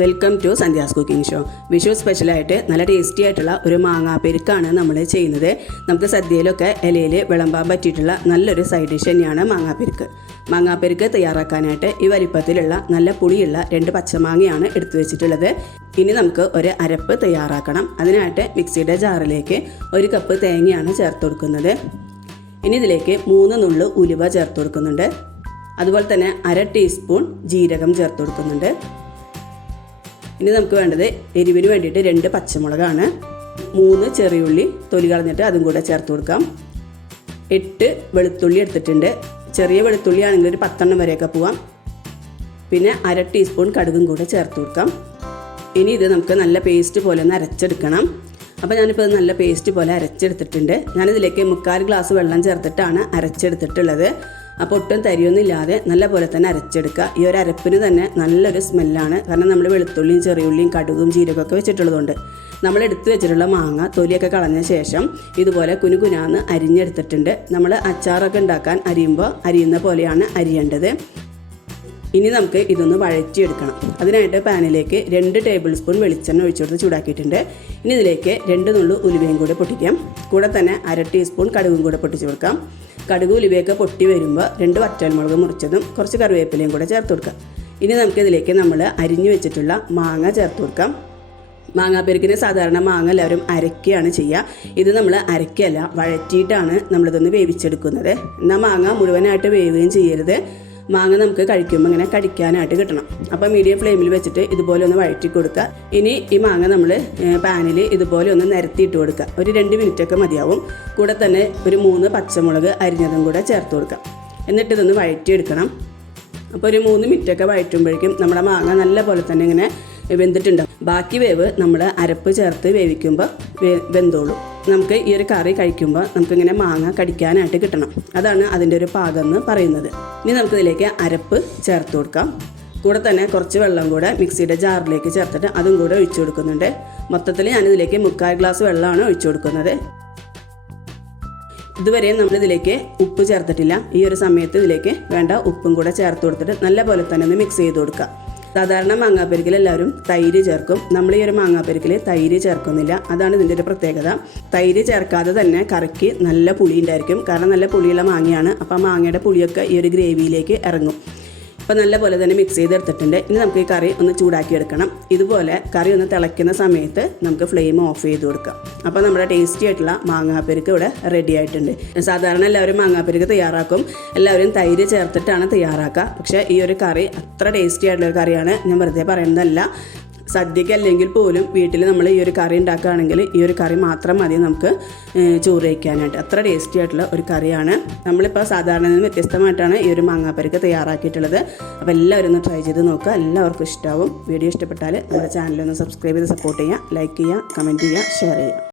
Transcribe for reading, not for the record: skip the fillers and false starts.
Welcome to Sandhya's cooking show. Vishu സ്പെഷ്യലായിട്ട് നല്ല tasty ആയിട്ടുള്ള ഒരു മാങ്ങാപ്പെരുക്കാണ് നമ്മൾ ചെയ്യുന്നത്. നമുക്ക് സദ്യയിലൊക്കെ ഇലയിൽ വിളമ്പാൻ പറ്റിയിട്ടുള്ള നല്ലൊരു സൈഡ് ഡിഷ് തന്നെയാണ് മാങ്ങാപ്പെരുക്ക്. മാങ്ങാപ്പെരുക്ക് തയ്യാറാക്കാനായിട്ട് ഈ വലിപ്പത്തിലുള്ള നല്ല പുളിയുള്ള 2 പച്ചമാങ്ങയാണ് എടുത്തു വെച്ചിട്ടുള്ളത്. ഇനി നമുക്ക് ഒരു അരപ്പ് തയ്യാറാക്കണം. അതിനായിട്ട് മിക്സിയുടെ ജാറിലേക്ക് 1 കപ്പ് തേങ്ങയാണ് ചേർത്ത് കൊടുക്കുന്നത്. ഇനി ഇതിലേക്ക് 3 നുള്ളു ഉലുവ ചേർത്ത് കൊടുക്കുന്നുണ്ട്. അതുപോലെ തന്നെ 1/2 ടീസ്പൂൺ ജീരകം ചേർത്ത് കൊടുക്കുന്നുണ്ട്. ഇനി നമുക്ക് വേണ്ടത് എരിവിന് വേണ്ടിയിട്ട് 2 പച്ചമുളകാണ്, 3 ചെറിയുള്ളി തൊലി കളഞ്ഞിട്ട് അതും കൂടെ ചേർത്ത് കൊടുക്കാം. 8 വെളുത്തുള്ളി എടുത്തിട്ടുണ്ട്. ചെറിയ വെളുത്തുള്ളി ആണെങ്കിൽ ഒരു 10 എണ്ണം വരെയൊക്കെ പോവാം. പിന്നെ 1/2 ടീസ്പൂൺ കടുകും കൂടെ ചേർത്ത് കൊടുക്കാം. ഇനി ഇത് നമുക്ക് നല്ല പേസ്റ്റ് പോലെ ഒന്ന് അരച്ചെടുക്കണം. അപ്പോൾ ഞാനിപ്പോൾ നല്ല പേസ്റ്റ് പോലെ അരച്ചെടുത്തിട്ടുണ്ട്. ഞാനിതിലേക്ക് 3/4 ഗ്ലാസ് വെള്ളം ചേർത്തിട്ടാണ് അരച്ചെടുത്തിട്ടുള്ളത്. അപ്പോൾ ഒട്ടും തരിയൊന്നുമില്ലാതെ നല്ല പോലെ തന്നെ അരച്ചെടുക്കുക. ഈ ഒരു അരപ്പിന് തന്നെ നല്ലൊരു സ്മെല്ലാണ്. കാരണം നമ്മൾ വെളുത്തുള്ളിയും ചെറിയുള്ളിയും കടുകും ജീരകമൊക്കെ വെച്ചിട്ടുള്ളതുകൊണ്ട്. നമ്മൾ എടുത്തു വെച്ചിട്ടുള്ള മാങ്ങ തൊലിയൊക്കെ കളഞ്ഞ ശേഷം ഇതുപോലെ കുനുകുനാന്ന് അരിഞ്ഞെടുത്തിട്ടുണ്ട്. നമ്മൾ അച്ചാറൊക്കെ ഉണ്ടാക്കാൻ അരിയുന്ന പോലെയാണ് അരിയേണ്ടത്. ഇനി നമുക്ക് ഇതൊന്ന് വഴറ്റിയെടുക്കണം. അതിനായിട്ട് പാനിലേക്ക് 2 ടേബിൾ സ്പൂൺ വെളിച്ചെണ്ണ ഒഴിച്ചെടുത്ത് ചൂടാക്കിയിട്ടുണ്ട്. ഇനി ഇതിലേക്ക് 2 നുള്ളു ഉലുവയും കൂടെ പൊട്ടിക്കാം. കൂടെ തന്നെ 1/2 ടീസ്പൂൺ കടുകും കൂടെ പൊട്ടിച്ച് കൊടുക്കാം. കടുക് ഉലുവയൊക്കെ പൊട്ടി വരുമ്പോൾ 2 വറ്റൽമുളക് മുറിച്ചതും കുറച്ച് കറിവേപ്പിലയും കൂടെ ചേർത്ത് കൊടുക്കാം. ഇനി നമുക്കിതിലേക്ക് നമ്മൾ അരിഞ്ഞു വെച്ചിട്ടുള്ള മാങ്ങ ചേർത്ത് കൊടുക്കാം. മാങ്ങാപ്പെരുക്കിന് സാധാരണ മാങ്ങ എല്ലാവരും അരക്കുകയാണ് ചെയ്യുക. ഇത് നമ്മൾ അരക്കുകയല്ല, വഴറ്റിയിട്ടാണ് നമ്മളിതൊന്ന് വേവിച്ചെടുക്കുന്നത്. എന്നാൽ മാങ്ങ മുഴുവനായിട്ട് വേവുകയും ചെയ്യരുത്. മാങ്ങ നമുക്ക് കഴിക്കുമ്പോൾ ഇങ്ങനെ കടിക്കാനായിട്ട് കിട്ടണം. അപ്പോൾ മീഡിയം ഫ്ലെയിമിൽ വെച്ചിട്ട് ഇതുപോലെ ഒന്ന് വഴറ്റി കൊടുക്കുക. ഇനി ഈ മാങ്ങ നമ്മൾ പാനിൽ ഇതുപോലെ ഒന്ന് നിരത്തിയിട്ട് കൊടുക്കുക. ഒരു 2 മിനിറ്റൊക്കെ മതിയാവും. കൂടെ തന്നെ ഒരു 3 പച്ചമുളക് അരിഞ്ഞതും കൂടെ ചേർത്ത് കൊടുക്കാം. എന്നിട്ട് ഇതൊന്ന് വഴറ്റിയെടുക്കണം. അപ്പോൾ ഒരു 3 മിനിറ്റൊക്കെ വഴറ്റുമ്പോഴേക്കും നമ്മുടെ മാങ്ങ നല്ല പോലെ തന്നെ ഇങ്ങനെ വെന്തിട്ടുണ്ടാവും. ബാക്കി വേവ് നമ്മൾ അരപ്പ് ചേർത്ത് വേവിക്കുമ്പോൾ വെന്തോളും. നമുക്ക് ഈ ഒരു കറി കഴിക്കുമ്പോൾ നമുക്കിങ്ങനെ മാങ്ങ കടിക്കാനായിട്ട് കിട്ടണം. അതാണ് അതിൻ്റെ ഒരു പാകം എന്ന് പറയുന്നത്. ഇനി നമുക്കിതിലേക്ക് അരപ്പ് ചേർത്ത് കൊടുക്കാം. കൂടെ തന്നെ കുറച്ച് വെള്ളം കൂടെ മിക്സിയുടെ ജാറിലേക്ക് ചേർത്തിട്ട് അതും കൂടെ ഒഴിച്ചു കൊടുക്കുന്നുണ്ട്. മൊത്തത്തിൽ ഞാനിതിലേക്ക് 3/4 ഗ്ലാസ് വെള്ളമാണ് ഒഴിച്ചു കൊടുക്കുന്നത്. ഇതുവരെ നമ്മളിതിലേക്ക് ഉപ്പ് ചേർത്തിട്ടില്ല. ഈ ഒരു സമയത്ത് ഇതിലേക്ക് വേണ്ട ഉപ്പും കൂടെ ചേർത്ത് കൊടുത്തിട്ട് നല്ല പോലെ തന്നെ ഒന്ന് മിക്സ് ചെയ്ത് കൊടുക്കുക. സാധാരണ മാങ്ങാപ്പെരുക്കിൽ എല്ലാവരും തൈര് ചേർക്കും. നമ്മൾ ഈ ഒരു മാങ്ങാപ്പെരുക്കിൽ തൈര് ചേർക്കുന്നില്ല. അതാണ് ഇതിൻ്റെ ഒരു പ്രത്യേകത. തൈര് ചേർക്കാതെ തന്നെ കറിക്ക് നല്ല പുളി ഉണ്ടായിരിക്കും. കാരണം നല്ല പുളിയുള്ള മാങ്ങയാണ്. അപ്പോൾ ആ മാങ്ങയുടെ പുളിയൊക്കെ ഈ ഒരു ഗ്രേവിയിലേക്ക് ഇറങ്ങും. അപ്പോൾ നല്ല പോലെ തന്നെ മിക്സ് ചെയ്തെടുത്തിട്ടുണ്ട്. ഇനി നമുക്ക് ഈ കറി ഒന്ന് ചൂടാക്കിയെടുക്കണം. ഇതുപോലെ കറി ഒന്ന് തിളയ്ക്കുന്ന സമയത്ത് നമുക്ക് ഫ്ലെയിം ഓഫ് ചെയ്ത് കൊടുക്കാം. അപ്പോൾ നമ്മുടെ ടേസ്റ്റി ആയിട്ടുള്ള മാങ്ങാപ്പെരുക്ക് ഇവിടെ റെഡി ആയിട്ടുണ്ട്. സാധാരണ എല്ലാവരും മാങ്ങാപ്പെരുക്ക് തയ്യാറാക്കും. എല്ലാവരും തൈര് ചേർത്തിട്ടാണ് തയ്യാറാക്കുക. പക്ഷേ ഈ ഒരു കറി അത്ര ടേസ്റ്റി ആയിട്ടുള്ളൊരു കറിയാണ്. ഞാൻ വെറുതെ പറയുന്നതല്ല. സദ്യയ്ക്ക് അല്ലെങ്കിൽ പോലും വീട്ടിൽ നമ്മൾ ഈ ഒരു കറി ഉണ്ടാക്കുകയാണെങ്കിൽ ഈ ഒരു കറി മാത്രം മതി നമുക്ക് ചോറ് കഴിക്കാനായിട്ട്. അത്ര ടേസ്റ്റി ആയിട്ടുള്ള ഒരു കറിയാണ്. നമ്മളിപ്പോൾ സാധാരണ നിന്ന് വ്യത്യസ്തമായിട്ടാണ് ഈ ഒരു മാങ്ങാപ്പെരുക്ക് തയ്യാറാക്കിയിട്ടുള്ളത്. അപ്പോൾ എല്ലാവരും ഒന്ന് ട്രൈ ചെയ്ത് നോക്കുക. എല്ലാവർക്കും ഇഷ്ടമാവും. വീഡിയോ ഇഷ്ടപ്പെട്ടാൽ നമ്മുടെ ചാനലൊന്ന് സബ്സ്ക്രൈബ് ചെയ്ത് സപ്പോർട്ട് ചെയ്യുക, ലൈക്ക് ചെയ്യുക, കമൻറ്റ് ചെയ്യുക, ഷെയർ ചെയ്യുക.